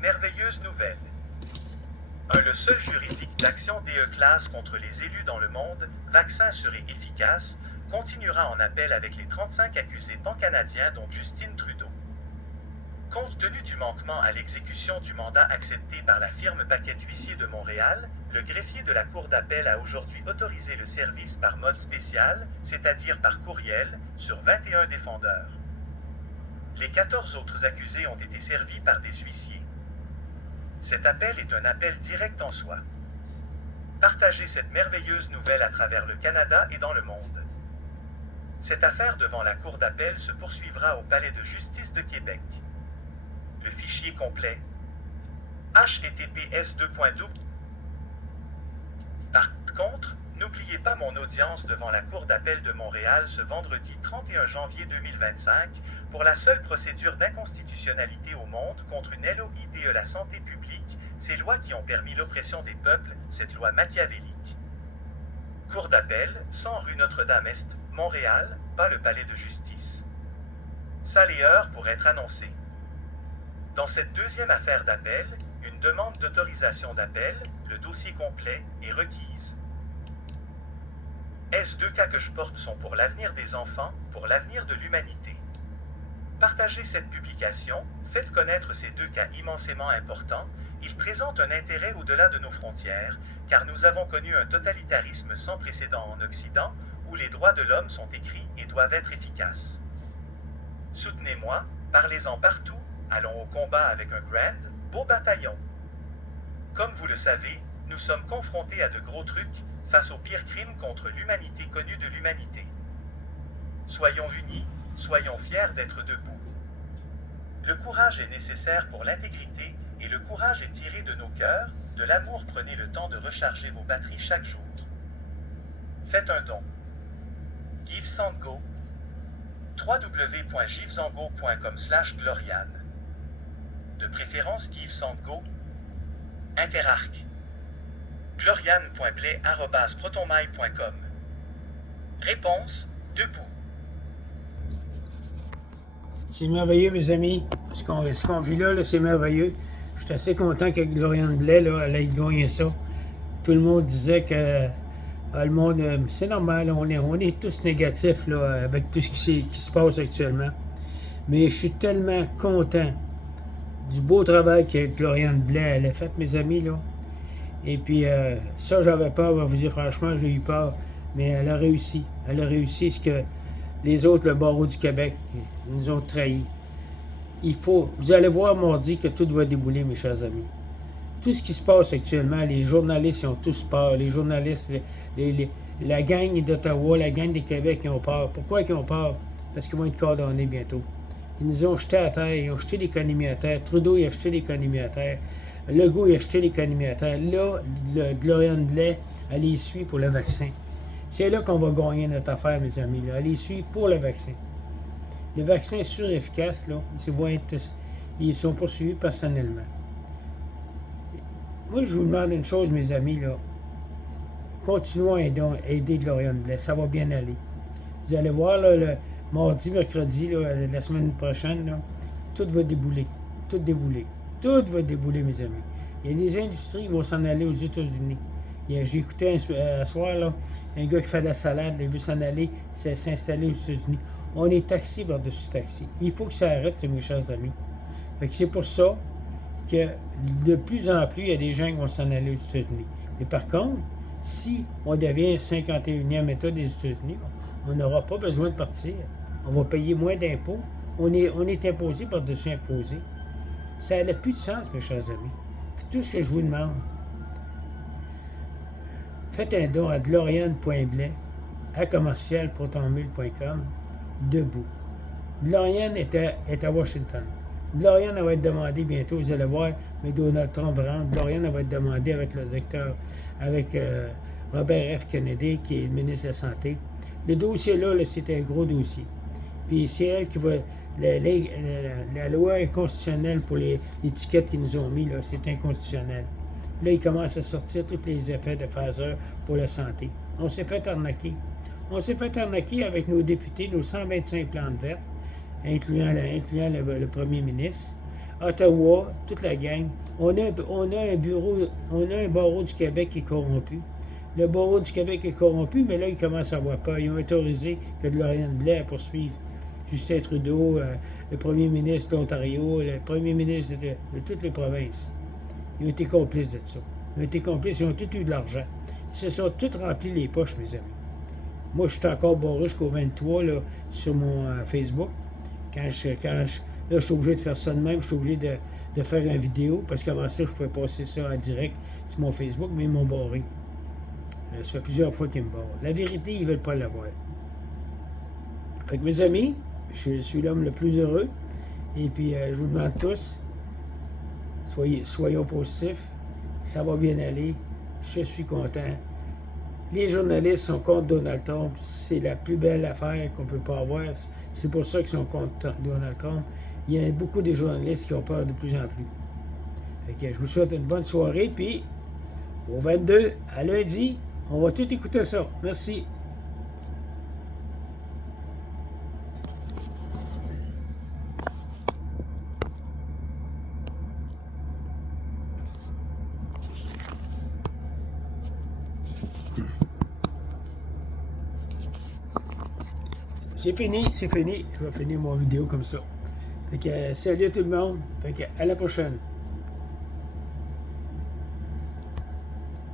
Merveilleuse nouvelle. Le seul juridique d'action DE-Class contre les élus dans le monde, vaccin serait efficace, continuera en appel avec les 35 accusés pan-canadiens dont Justin Trudeau. Compte tenu du manquement à l'exécution du mandat accepté par la firme Paquet Huissier de Montréal, le greffier de la Cour d'appel a aujourd'hui autorisé le service par mode spécial, c'est-à-dire par courriel, sur 21 défendeurs. Les 14 autres accusés ont été servis par des huissiers. Cet appel est un appel direct en soi. Partagez cette merveilleuse nouvelle à travers le Canada et dans le monde. Cette affaire devant la Cour d'appel se poursuivra au Palais de justice de Québec. Le fichier complet https://. Par contre, n'oubliez pas mon audience devant la Cour d'appel de Montréal ce vendredi 31 janvier 2025 pour la seule procédure d'inconstitutionnalité au monde contre une LOIDE la santé publique, ces lois qui ont permis l'oppression des peuples, cette loi machiavélique. Cour d'appel, 100 rue Notre-Dame-Est, Montréal, pas le palais de justice. Salle et heure pour être annoncée. Dans cette deuxième affaire d'appel, une demande d'autorisation d'appel, le dossier complet, est requise. Est-ce 2 cas que je porte sont pour l'avenir des enfants, pour l'avenir de l'humanité. Partagez cette publication, faites connaître ces 2 cas immensément importants, ils présentent un intérêt au-delà de nos frontières, car nous avons connu un totalitarisme sans précédent en Occident, où les droits de l'homme sont écrits et doivent être efficaces. Soutenez-moi, parlez-en partout, allons au combat avec un grand, beau bataillon. Comme vous le savez, nous sommes confrontés à de gros trucs, face aux pires crimes contre l'humanité connue de l'humanité. Soyons unis, soyons fiers d'être debout. Le courage est nécessaire pour l'intégrité et le courage est tiré de nos cœurs, de l'amour. Prenez le temps de recharger vos batteries chaque jour. Faites un don. GiveSendGo www.givesendgo.com/Gloriane. De préférence GiveSendGo. Interarc. gloriane.blais@protonmail.com. Réponse, debout. C'est merveilleux, mes amis. Ce qu'on vit là, c'est merveilleux. Je suis assez content que Gloriane Blais, là, elle ait gagné ça. Tout le monde disait que le monde, c'est normal, on est tous négatifs là, avec tout ce qui se passe actuellement. Mais je suis tellement content du beau travail que Gloriane Blais elle a fait, mes amis, là. Et puis, ça, j'avais peur, on va vous dire franchement, j'ai eu peur. Mais elle a réussi. Elle a réussi ce que les autres, le barreau du Québec, nous ont trahis. Vous allez voir mardi que tout va débouler, mes chers amis. Tout ce qui se passe actuellement, les journalistes ils ont tous peur. Les journalistes, la gang d'Ottawa, la gang des Québec, ils ont peur. Pourquoi ils ont peur? Parce qu'ils vont être condamnés bientôt. Ils nous ont jetés à terre, ils ont jeté l'économie à terre. Trudeau, il a jeté l'économie à terre. Legault, il a jeté l'économie à terre. Là, Gloriane Blais, elle les suit pour le vaccin. C'est là qu'on va gagner notre affaire, mes amis. Là. Elle les suit pour le vaccin. Le vaccin est sûr et efficace, là. Ils sont poursuivis personnellement. Moi, je vous demande une chose, mes amis, là. Continuons à aider Gloriane Blais. Ça va bien aller. Vous allez voir, là, le mardi, mercredi, là, la semaine prochaine, là, tout va débouler. Tout débouler. Tout va débouler, mes amis. Il y a des industries qui vont s'en aller aux États-Unis. J'ai écouté un soir, là, un gars qui fait de la salade, il veut s'en aller, s'installer aux États-Unis. On est taxé par-dessus taxi. Il faut que ça arrête, mes chers amis. Fait que c'est pour ça que de plus en plus, il y a des gens qui vont s'en aller aux États-Unis. Mais par contre, si on devient 51e État des États-Unis, on n'aura pas besoin de partir. On va payer moins d'impôts. On est imposé par-dessus imposé. Ça n'a plus de sens, mes chers amis. C'est tout ce que je vous demande. Faites un don à gloriane.blais @protonmail.com debout. Gloriane est à Washington. Gloriane va être demandée bientôt, vous allez voir, mais Donald Trump rentre. Gloriane va être demandée avec le docteur, avec Robert F. Kennedy, qui est le ministre de la Santé. Le dossier là, c'est un gros dossier. Puis c'est elle qui va... La loi inconstitutionnelle pour l'étiquette qu'ils nous ont mis, là, c'est inconstitutionnel. Là, ils commencent à sortir tous les effets de Pfizer pour la santé. On s'est fait arnaquer. On s'est fait arnaquer avec nos députés, nos 125 plantes vertes, incluant le premier ministre. Ottawa, toute la gang. On a un bureau, on a un barreau du Québec qui est corrompu. Le barreau du Québec est corrompu, mais là, ils commencent à avoir peur. Ils ont autorisé que de Lauriane Blais à poursuivre Justin Trudeau, le premier ministre de l'Ontario, le premier ministre de toutes les provinces. Ils ont été complices de ça. Ils ont été complices, ils ont tous eu de l'argent. Ils se sont tous remplis les poches, mes amis. Moi, je suis encore barré jusqu'au 23 là, sur mon Facebook. Là, je suis obligé de faire ça de même. Je suis obligé de faire une vidéo parce qu'avant ça, je pouvais passer ça en direct sur mon Facebook, mais ils m'ont barré. Ça fait plusieurs fois qu'ils me barrent. La vérité, ils ne veulent pas l'avoir. Fait que mes amis, je suis l'homme le plus heureux. Et puis, je vous demande tous, soyons positifs. Ça va bien aller. Je suis content. Les journalistes sont contre Donald Trump. C'est la plus belle affaire qu'on ne peut pas avoir. C'est pour ça qu'ils sont contre Donald Trump. Il y a beaucoup de journalistes qui ont peur de plus en plus. Fait que je vous souhaite une bonne soirée. Puis, au 22, à lundi, on va tout écouter ça. Merci. C'est fini, c'est fini. Je vais finir mon vidéo comme ça. Fait que, salut à tout le monde. Fait que, à la prochaine.